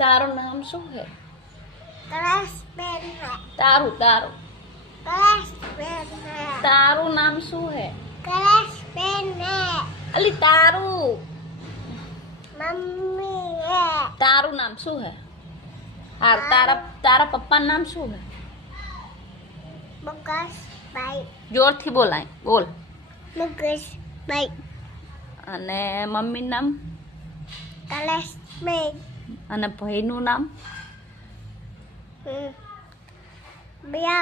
તારું નામ શું હે? क्लासमेट है તારું તારું क्लासमेट है તારું નામ શું હે? क्लासमेट है અલી તારું मम्मी है તારું નામ શું હે? હા તારા તારા પપ્પાનું નામ શું હે? मुकेश भाई જોરથી બોલાય બોલ. मुकेश भाई અને મમ્મીનું નામ क्लासमेट અને ભાઈનું નામ? बिया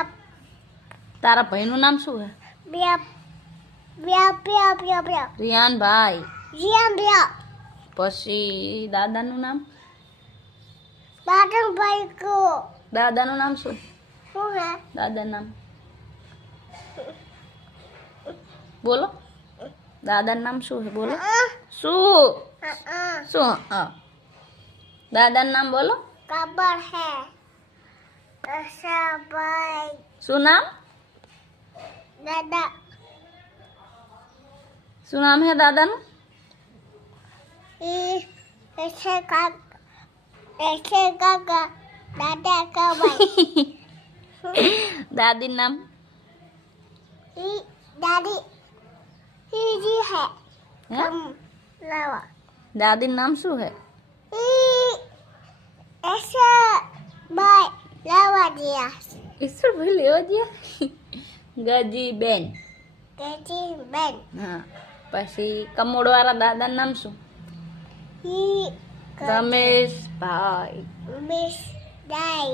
તારા ભાઈનું નામ શું હે? बिया बिया बिया बिया बिया રિયાનભાઈ. जिया बिया પછી દાદાનું નામ? बादल भाई को દાદાનું નામ શું? वो है દાદાનું નામ બોલો. દાદાનું નામ શું હે બોલો? શું શું? હા દાદાનું નામ બોલો. कबर है ऐसा भाई શું નામ? दादा શું નામ હે દાદાનું? ऐसे काका दादा का भाई દાદીનું નામ? दादी जी है હે? हम लावा દાદીનું નામ શું હે? ऐसा भाई लावा दिया ઈશ્વર ભાઈ લેવા ગયા. ગજીબેન. कैसी बन હા પછી કમોડવાળા દાદાનું નામ શું? રમેશભાઈ. मिस दाई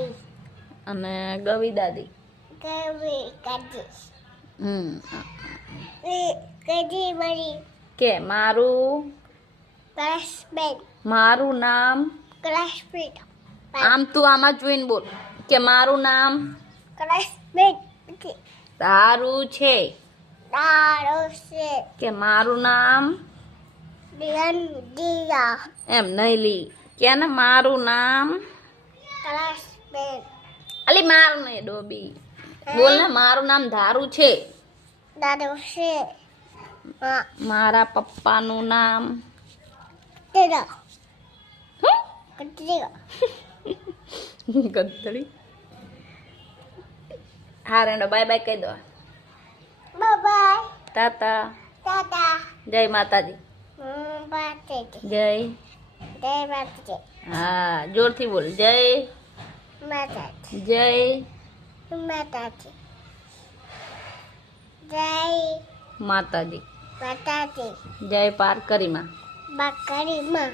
અને ગવી દાદી. कभी कदी હમ कदी बड़ी કે મારું क्लासमेट મારું નામ क्लासमेट આમ તું આમાં જોઈને બોલ કે મારું નામ क्लासमेट તારું છે. दारो से કે મારું નામ दियन दिया એમ નહીં લી કે ને મારું નામ क्लासमेट અલી મારું નહીં ડોબી બોલ ને મારું નામ ધારું છે. दारो से મારા પપ્પાનું નામ तेरा હમ? कटेगा ગધડી. હા રેડો બાય બાય કહી દો. बाय बाय તાતા. टाटा જય માતાજી. बाते જય. जय माता હા જોરથી બોલ. જય माता જય माता जय માતાજી. माता જય પારકરી માં. बकरी माँ